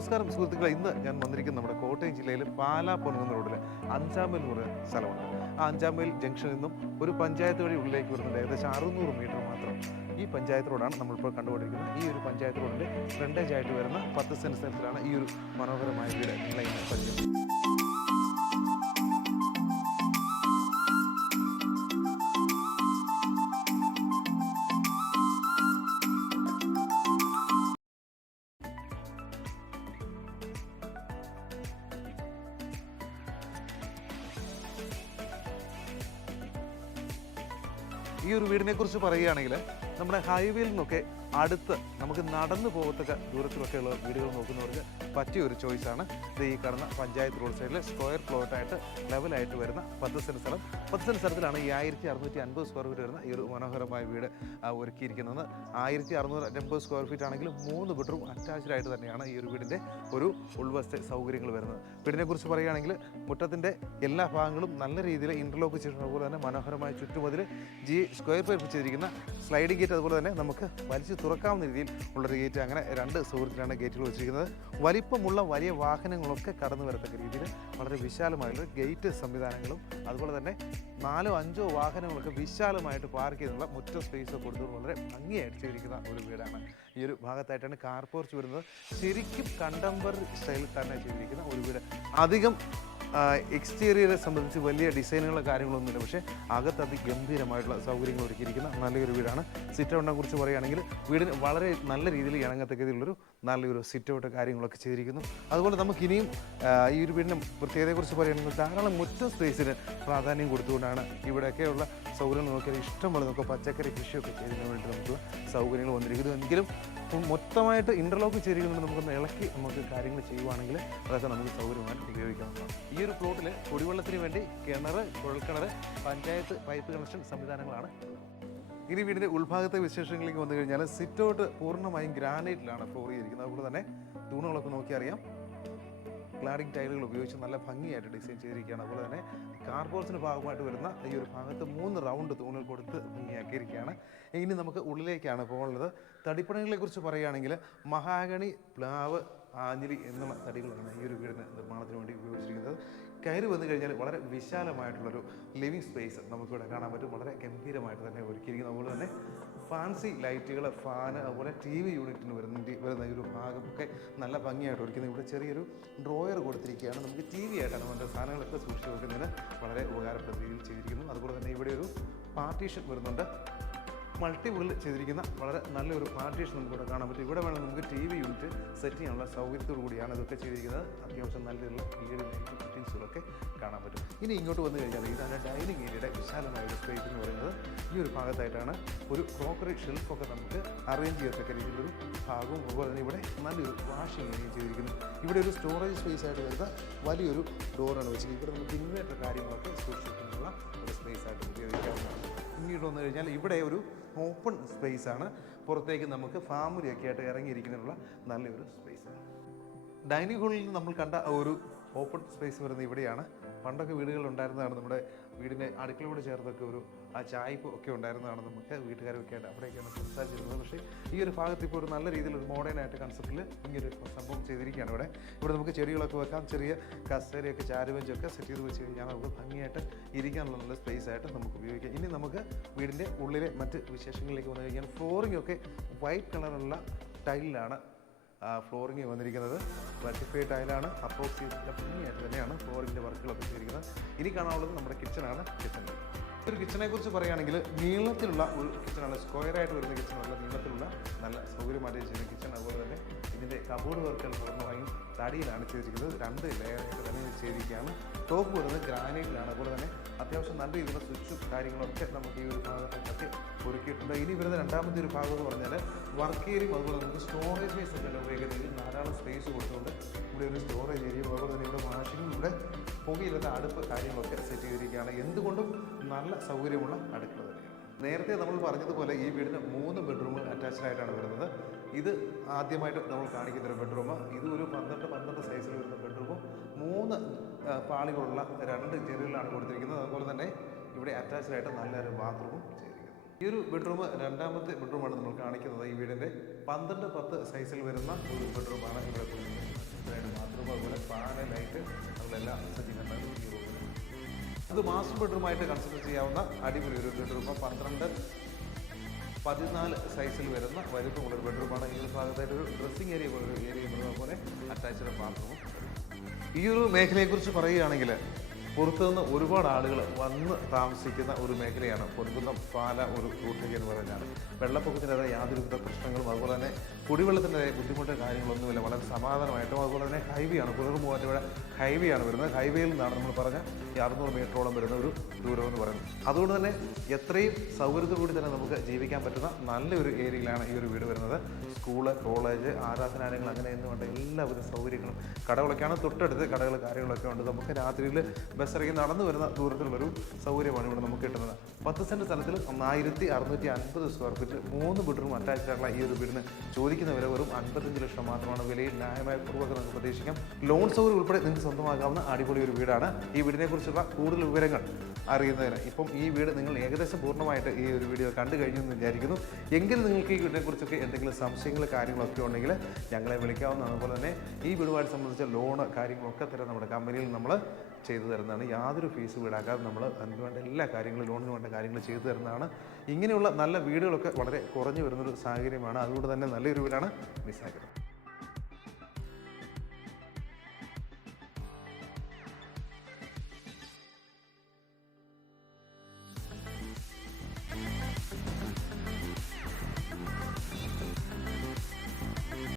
നമസ്കാരം സുഹൃത്തുക്കളെ, ഇന്ന് ഞാൻ വന്നിരിക്കുന്നത് നമ്മുടെ കോട്ടയം ജില്ലയിൽ പാലാ പൊൻകുന്ന് റോഡിൽ 5-ാം മൈൽ എന്ന് പറയുന്ന സ്ഥലമുണ്ട്. ആ 5-ാം മൈൽ ജംഗ്ഷനിൽ നിന്നും ഒരു പഞ്ചായത്ത് വഴി ഉള്ളിലേക്ക് വരുന്നുണ്ട്. ഏകദേശം 600 മീറ്റർ മാത്രം. ഈ പഞ്ചായത്ത് റോഡാണ് നമ്മളിപ്പോൾ കണ്ടുകൊണ്ടിരിക്കുന്നത്. ഈ ഒരു പഞ്ചായത്ത് റോഡിൻ്റെ ഫ്രണ്ടേജ് ആയിട്ട് വരുന്ന 10 സെൻറ്റ് സ്ഥലത്തിലാണ് ഈ ഒരു മനോഹരമായ വീട് നിങ്ങളെ ഇന്ന് പരിചയം. ഈ ഒരു വീടിനെ കുറിച്ച് പറയുകയാണെങ്കിൽ നമ്മുടെ ഹൈവേയിൽ നിന്നൊക്കെ അടുത്ത് നമുക്ക് നടന്നു പോകത്തക്ക ദൂരത്തിലൊക്കെയുള്ള വീടുകൾ നോക്കുന്നവർക്ക് പറ്റിയ ഒരു ചോയ്സാണ് ഇത്. ഈ കാണുന്ന പഞ്ചായത്ത് റോഡ് സൈഡിൽ സ്ക്വയർ പ്ലോട്ടായിട്ട് ലെവലായിട്ട് വരുന്ന 10 സെൻറ്റ് സ്ഥലം. 10 സെൻറ്റ് സ്ഥലത്തിലാണ് ഈ 1650 സ്ക്വയർ ഫീറ്റ് വരുന്ന ഈ ഒരു മനോഹരമായ വീട് ഒരുക്കിയിരിക്കുന്നത്. 1650 സ്ക്വയർ ഫീറ്റ് ആണെങ്കിലും 3 ബെഡ്റൂം അറ്റാച്ച്ഡ് ആയിട്ട് തന്നെയാണ് ഈ ഒരു വീടിൻ്റെ ഒരു ഉൾവശത്തെ സൗകര്യങ്ങൾ വരുന്നത്. വീടിനെ കുറിച്ച് പറയുകയാണെങ്കിൽ മുറ്റത്തിൻ്റെ എല്ലാ ഭാഗങ്ങളും നല്ല രീതിയിൽ ഇൻ്റർലോക്ക് ചെയ്തിട്ടുണ്ട്. അതുപോലെ തന്നെ മനോഹരമായ ചുറ്റുമതിൽ സ്ക്വയർ പൈപ്പ് ചെയ്തിരിക്കുന്ന സ്ലൈഡിംഗ് ഗേറ്റ്, അതുപോലെ തന്നെ നമുക്ക് വലിച്ചു തുറക്കാവുന്ന രീതിയിൽ ഉള്ളൊരു ഗേറ്റ്. അങ്ങനെ 2 സൗകര്യത്തിലാണ് ഗേറ്റുകൾ വെച്ചിരിക്കുന്നത്. വലിപ്പമുള്ള വലിയ വാഹനങ്ങളൊക്കെ കടന്നു വരത്തക്ക രീതിയിൽ വളരെ വിശാലമായുള്ള ഗേറ്റ് സംവിധാനങ്ങളും, അതുപോലെ തന്നെ 4-5 വാഹനങ്ങളൊക്കെ വിശാലമായിട്ട് പാർക്ക് ചെയ്തുള്ള മുറ്റ സ്പേസ് കൊടുത്തുകൊണ്ട് വളരെ ഭംഗിയായിട്ട് ചെയ്തിരിക്കുന്ന ഒരു വീടാണ്. ഈ ഒരു ഭാഗത്തായിട്ടാണ് കാർ പോർച്ച് വരുന്നത്. ശരിക്കും കണ്ടംപററി സ്റ്റൈലിൽ തന്നെ ചെയ്തിരിക്കുന്ന ഒരു വീട്. അധികം എക്സ്റ്റീരിയറെ സംബന്ധിച്ച് വലിയ ഡിസൈനുകളോ കാര്യങ്ങളൊന്നുമില്ല, പക്ഷേ അകത്ത് അതിഗംഭീരമായിട്ടുള്ള സൗകര്യങ്ങൾ ഒരുക്കിയിരിക്കുന്ന നല്ലൊരു വീടാണ്. സിറ്റ് ഔട്ടിനെ കുറിച്ച് പറയുകയാണെങ്കിൽ വീടിന് വളരെ നല്ല രീതിയിൽ ഇണങ്ങത്തക്ക രീതിയിലുള്ളൊരു നല്ലൊരു സിറ്റ് ഔട്ട് കാര്യങ്ങളൊക്കെ ചെയ്തിരിക്കുന്നു. അതുപോലെ നമുക്കിനിയും ഈ ഒരു വീടിൻ്റെ പ്രത്യേകതയെക്കുറിച്ച് പറയുകയാണെങ്കിൽ ധാരാളം മുറ്റ സ്പേസിന് പ്രാധാന്യം കൊടുത്തുകൊണ്ടാണ് ഇവിടെയൊക്കെയുള്ള സൗകര്യങ്ങൾ നോക്കിയാൽ ഇഷ്ടംപോലെ നമുക്ക് പച്ചക്കറി കൃഷിയൊക്കെ ചെയ്യുന്നതിന് വേണ്ടി നമുക്കുള്ള സൗകര്യങ്ങൾ വന്നിരിക്കുന്നു. എങ്കിലും മൊത്തമായിട്ട് ഇൻ്റർലോക്ക് ചെയ്തിരിക്കുന്നത് നമുക്കൊന്ന് ഇളക്കി നമുക്ക് കാര്യങ്ങൾ ചെയ്യുവാണെങ്കിൽ അതൊക്കെ നമുക്ക് സൗകര്യമായിട്ട് ഉപയോഗിക്കാവുന്നതാണ്. ഈ ഒരു പ്ലോട്ടിൽ കുടിവെള്ളത്തിന് വേണ്ടി കിണർ, കുഴൽക്കിണർ, പഞ്ചായത്ത് പൈപ്പ് കണക്ഷൻ സംവിധാനങ്ങളാണ്. ഇനി വീടിൻ്റെ ഉൾഭാഗത്തെ വിശേഷങ്ങളിലേക്ക് വന്നു കഴിഞ്ഞാൽ സിറ്റ് ഔട്ട് പൂർണ്ണമായും ഗ്രാനൈറ്റിലാണ് ഫ്ലോർ ചെയ്തിരിക്കുന്നത്. അതുപോലെ തന്നെ തൂണുകളൊക്കെ നോക്കിയറിയാം ക്ലാഡിംഗ് ടൈലുകൾ ഉപയോഗിച്ച് നല്ല ഭംഗിയായിട്ട് ഡിസൈൻ ചെയ്തിരിക്കുകയാണ്. അതുപോലെ തന്നെ കാർപോർട്സിന് ഭാഗമായിട്ട് വരുന്ന ഈ ഒരു ഭാഗത്ത് 3 റൗണ്ട് തൂണുകൾ കൊടുത്ത് ഭംഗിയാക്കിയിരിക്കുകയാണ്. ഇനി നമുക്ക് ഉള്ളിലേക്കാണ് പോകുന്നത്. തടിപ്പണികളെ കുറിച്ച് പറയുകയാണെങ്കിൽ മഹാഗണി, പ്ലാവ്, ആഞ്ഞിലി എന്നുള്ള തടികളാണ് ഈ ഒരു വീടിന് നിർമ്മാണത്തിന് വേണ്ടി ഉപയോഗിച്ചിരിക്കുന്നത്. കയറി വന്നു കഴിഞ്ഞാൽ വളരെ വിശാലമായിട്ടുള്ളൊരു ലിവിങ് സ്പേസ് നമുക്കിവിടെ കാണാൻ പറ്റും. വളരെ ഗംഭീരമായിട്ട് തന്നെ ഒരുക്കിയിരിക്കുന്നത്. അതുപോലെ തന്നെ ഫാൻസി ലൈറ്റുകൾ, ഫാന്, അതുപോലെ TV യൂണിറ്റിന് വരുന്ന ഈ ഒരു ഭാഗമൊക്കെ നല്ല ഭംഗിയായിട്ട് ഒരുക്കുന്നത്. ഇവിടെ ചെറിയൊരു ഡ്രോയർ കൊടുത്തിരിക്കുകയാണ്. നമുക്ക് TV ആയിട്ടാണ് നമ്മുടെ സാധനങ്ങളൊക്കെ സൂക്ഷിച്ച് വെക്കുന്നതിന് വളരെ ഉപകാരപ്പെടുന്ന രീതിയിൽ ചെയ്തിരിക്കുന്നു. അതുപോലെ തന്നെ ഇവിടെ ഒരു പാർട്ടീഷൻ വരുന്നുണ്ട്. മൾട്ടിവുഡിൽ ചെയ്തിരിക്കുന്ന വളരെ നല്ലൊരു പാർട്ടീഷൻ നമുക്കിവിടെ കാണാൻ പറ്റും. ഇവിടെ വേണം നമുക്ക് TV യൂണിറ്റ് സെറ്റ് ചെയ്യാനുള്ള സൗകര്യത്തോടു കൂടിയാണ് ഇതൊക്കെ ചെയ്തിരിക്കുന്നത്. അത്യാവശ്യം നല്ലൊരു LED ലൈറ്റ് ഫിറ്റിങ്സുകളൊക്കെ കാണാൻ പറ്റും. ഇനി ഇങ്ങോട്ട് വന്നു കഴിഞ്ഞാൽ ഇതാണ് ഡൈനിങ് ഏരിയയുടെ വിശാലമായ ഒരു സ്പേസ് എന്ന് പറയുന്നത്. ഈ ഒരു ഭാഗത്തായിട്ടാണ് ഒരു ക്രോക്കറി ഷെൽഫൊക്കെ നമുക്ക് അറേഞ്ച് ചെയ്യത്തക്ക രീതിയിലൊരു ഭാഗവും, അതുപോലെ തന്നെ ഇവിടെ നല്ലൊരു വാഷിംഗ് ഏരിയ ചെയ്തിരിക്കുന്നു. ഇവിടെ ഒരു സ്റ്റോറേജ് സ്പേസ് ആയിട്ട് വരുന്ന വലിയൊരു ഡോറാണ് വെച്ചിരിക്കുന്നത്. ഇവിടെ നമുക്ക് ഇൻവേർട്ടർ കാര്യങ്ങളൊക്കെ സൂക്ഷിക്കാനുള്ള ഒരു സ്പേസ് ആയിട്ട് ഉപയോഗിക്കാവുന്നതാണ്. പിന്നീട് വന്നു കഴിഞ്ഞാൽ ഇവിടെ ഒരു ഓപ്പൺ സ്പേസ് ആണ്. പുറത്തേക്ക് നമുക്ക് ഫാമിലിയൊക്കെ ആയിട്ട് ഇറങ്ങിയിരിക്കുന്നതിനുള്ള നല്ലൊരു സ്പേസ്. ഡൈനിങ് ഹാളിൽ നിന്ന് നമ്മൾ കണ്ട ഒരു ഓപ്പൺ സ്പേസ് വരുന്നത് ഇവിടെയാണ്. പണ്ടൊക്കെ വീടുകളുണ്ടായിരുന്നതാണ്. നമ്മുടെ വീടിൻ്റെ അടുക്കളയോട് ചേർത്തൊക്കെ ഒരു ചായ്പ് ഒക്കെ ഉണ്ടായിരുന്നതാണ്. നമുക്ക് വീട്ടുകാരൊക്കെ ആയിട്ട് അവിടെയൊക്കെയാണ് സംസാരിച്ചിരുന്നത്. പക്ഷേ ഈ ഒരു ഭാഗത്ത് ഇപ്പോൾ ഒരു നല്ല രീതിയിലൊരു മോഡേൺ ആയിട്ട് കൺസെപ്റ്റിൽ ഇങ്ങനൊരു സംഭവം ചെയ്തിരിക്കുകയാണ്. ഇവിടെ നമുക്ക് ചെടികളൊക്കെ വെക്കാം. ചെറിയ കസേരയൊക്കെ ചാരുവെഞ്ചൊക്കെ സെറ്റ് ചെയ്ത് വെച്ച് കഴിഞ്ഞാൽ നമുക്ക് ഭംഗിയായിട്ട് ഇരിക്കാനുള്ള നല്ല സ്പേസ് ആയിട്ട് നമുക്ക് ഉപയോഗിക്കാം. ഇനി നമുക്ക് വീടിൻ്റെ ഉള്ളിലെ മറ്റ് വിശേഷങ്ങളിലേക്ക് വന്നു കഴിഞ്ഞാൽ ഫ്ലോറിംഗ് ഒക്കെ വൈറ്റ് കളറുള്ള ടൈലിലാണ് ഫ്ലോറിങ് വന്നിരിക്കുന്നത്. വെർട്ടിഫൈഡ് ടൈലാണ്. അപ്രോക്സ് ചെയ്തിട്ട് ഭംഗിയായിട്ട് തന്നെയാണ് ഫ്ലോറിങ്ങിൻ്റെ വർക്കുകളൊക്കെ ചെയ്തിരിക്കുന്നത്. ഇനി കാണാനുള്ളത് നമ്മുടെ കിച്ചണാണ്. ഒരു കിച്ചണെ കുറിച്ച് പറയുകയാണെങ്കിൽ നീളത്തിലുള്ള ഒരു കിച്ചണാണ്. സ്ക്വയറായിട്ട് വരുന്ന കിച്ചണല്ല, നീളത്തിലുള്ള നല്ല സൗകര്യമായിട്ട് ചെയ്യുന്ന കിച്ചൺ. അതുപോലെ തന്നെ ഇതിൻ്റെ കബോർഡ് വർക്കുകൾ പൂർണ്ണമായും തടിയിലാണ് ചെയ്തിരിക്കുന്നത്. 2 ലെയറായിട്ട് തന്നെ ചെയ്തിരിക്കുകയാണ്. ടോപ്പ് വരുന്നത് ഗ്രാനൈറ്റിലാണ്. അതുപോലെ തന്നെ അത്യാവശ്യം നല്ല രീതിയിലുള്ള സ്വിച്ചും കാര്യങ്ങളൊക്കെ നമുക്ക് ഈ ഒരു ഭാഗത്തൊക്കെ ഒരുക്കിയിട്ടുണ്ട്. ഇനി വരുന്ന രണ്ടാമത്തെ ഒരു ഭാഗം എന്ന് പറഞ്ഞാൽ വർക്ക് ഏരിയയും, അതുപോലെ നമുക്ക് സ്റ്റോറേജ് സ്പേസ് ഒക്കെ ഉപയോഗിക്കുന്നതിൽ ധാരാളം സ്പേസ് കൊടുത്തുകൊണ്ട് ഇവിടെ ഒരു സ്റ്റോറേജ് ഏരിയയും, അതുപോലെ തന്നെ ഇവിടെ വാഷിങ്ങും, ഇവിടെ പുകയില്ലാത്ത അടുപ്പ് കാര്യങ്ങളൊക്കെ സെറ്റ് ചെയ്തിരിക്കുകയാണ്. എന്തുകൊണ്ടും നല്ല സൗകര്യമുള്ള അടുക്കള തന്നെയാണ്. നേരത്തെ നമ്മൾ പറഞ്ഞതുപോലെ ഈ വീടിന് 3 ബെഡ്റൂം അറ്റാച്ച്ഡ് ആയിട്ടാണ് വരുന്നത്. ഇത് ആദ്യമായിട്ട് നമ്മൾ കാണിക്കുന്നൊരു ബെഡ്റൂം. ഇത് ഒരു 12 സൈസിൽ വരുന്ന ബെഡ്റൂമും 3 പാളികളുള്ള 2 ജനലുകളാണ് കൊടുത്തിരിക്കുന്നത്. അതുപോലെ തന്നെ ഇവിടെ അറ്റാച്ച്ഡ് ആയിട്ട് നല്ലൊരു ബാത്റൂമും ചെയ്തിരിക്കുന്നത്. ഈ ഒരു ബെഡ്റൂം രണ്ടാമത്തെ ബെഡ്റൂമാണ് നമ്മൾ കാണിക്കുന്നത്. ഈ വീടിൻ്റെ 12-10 സൈസിൽ വരുന്ന ഒരു ബെഡ്റൂമാണ് ഇവിടെ കൊടുത്തിരിക്കുന്നത്. വേണ്ടിയിട്ട് നമ്മളെല്ലാ സജ്ജീകരണങ്ങളും ഈ റൂമിൽ. ഇത് മാസ്റ്റർ ബെഡ്റൂമായിട്ട് കൺസിഡർ ചെയ്യാവുന്ന അടിപൊളി ഒരു ബെഡ്റൂം. 14 സൈസിൽ വരുന്ന വലുപ്പമുള്ളൊരു ബെഡ്റൂമാണ്. ഈ ഒരു ഭാഗത്തായിട്ട് ഒരു ഡ്രസ്സിങ് ഏരിയ പോലൊരു ഏരിയ വരുന്നത് പോലെ അറ്റാച്ച്ഡ് ബാത്റൂമും. ഈ ഒരു മേഖലയെക്കുറിച്ച് പറയുകയാണെങ്കിൽ പുറത്തുനിന്ന് ഒരുപാട് ആളുകൾ വന്ന് താമസിക്കുന്ന ഒരു മേഖലയാണ് പൊൻകുന്നം പാല ഒരു റൂട്ടേജ് എന്ന് പറയുന്നത്. വെള്ളപ്പൊക്കത്തിൻ്റെതായ യാതൊരുവിധ പ്രശ്നങ്ങളും അതുപോലെ തന്നെ കുടിവെള്ളത്തിൻ്റെതായ ബുദ്ധിമുട്ടോ കാര്യങ്ങളൊന്നുമില്ല. വളരെ സമാധാനമായിട്ടും അതുപോലെ തന്നെ ഹൈവേ ആണ്, പുനർ മൂവാറ്റുപുഴ ഹൈവേ ആണ് വരുന്നത്. ഹൈവേയിൽ നിന്നാണ് നമ്മൾ പറഞ്ഞ 600 മീറ്ററോളം വരുന്ന ഒരു ദൂരം എന്ന് പറയുന്നത്. അതുകൊണ്ട് തന്നെ എത്രയും സൗകര്യത്തോടുകൂടി തന്നെ നമുക്ക് ജീവിക്കാൻ പറ്റുന്ന നല്ലൊരു ഏരിയയിലാണ് ഈ ഒരു വീട് വരുന്നത്. സ്കൂള്, കോളേജ്, ആരാധനാലയങ്ങൾ അങ്ങനെ എന്ന് വേണ്ട എല്ലാവിധ സൗകര്യങ്ങളും, കടകളൊക്കെയാണ് തൊട്ടടുത്ത്, കടകൾ കാര്യങ്ങളൊക്കെ ഉണ്ട്. നമുക്ക് രാത്രിയിൽ ബസ് ഇറങ്ങി നടന്നു വരുന്ന ദൂരത്തിലുള്ളൊരു സൗകര്യമാണ് ഇവിടെ നമുക്ക് കിട്ടുന്നത്. 10 സെൻറ്റ് സ്ഥലത്തിൽ 1650 സ്ക്വയർ ഫീറ്റ് 3 ബെഡ്റൂം അറ്റാച്ച്ഡ് ആയിട്ടുള്ള ഈ ഒരു വീടിന് ചോദിക്കുന്ന വില വെറും 55 ലക്ഷം മാത്രമാണ്. വിലയിൽ ന്യായമായ കുറവൊക്കെ നമുക്ക് പ്രതീക്ഷിക്കാം. ലോൺ സൗകര്യം ഉൾപ്പെടെ നിങ്ങൾക്ക് സ്വന്തമാക്കാവുന്ന അടിപൊളി ഒരു വീടാണ്. ഈ വീടിനെക്കുറിച്ചുള്ള കൂടുതൽ വിവരങ്ങൾ അറിയുന്നതിന് ഇപ്പം ഈ വീട് നിങ്ങൾ ഏകദേശം പൂർണ്ണമായിട്ട് ഈ ഒരു വീഡിയോ കണ്ടു കഴിഞ്ഞു എന്ന് വിചാരിക്കുന്നു. എങ്കിലും നിങ്ങൾക്ക് ഈ വീടിനെക്കുറിച്ചൊക്കെ എന്തെങ്കിലും സംശയങ്ങൾ കാര്യങ്ങളൊക്കെ ഉണ്ടെങ്കിൽ ഞങ്ങളെ വിളിക്കാവുന്നതാണ്. അതുപോലെ തന്നെ ഈ വീടുമായിട്ട് സംബന്ധിച്ച ലോണ് കാര്യങ്ങളൊക്കെ തരാൻ നമ്മുടെ കമ്പനിയിൽ നമ്മൾ ചെയ്തു തരുന്നതാണ്. യാതൊരു ഫീസ് ഈടാക്കാതെ നമ്മൾ അതിന് വേണ്ട എല്ലാ കാര്യങ്ങളും, ലോണിന് വേണ്ട കാര്യങ്ങൾ ചെയ്തു തരുന്നതാണ്. ഇങ്ങനെയുള്ള നല്ല വീടുകളൊക്കെ വളരെ കുറഞ്ഞു വരുന്നൊരു സാഹചര്യമാണ്. അതുകൊണ്ട് തന്നെ നല്ലൊരു വീടാണ് മിസ്സാക്കുന്നത്.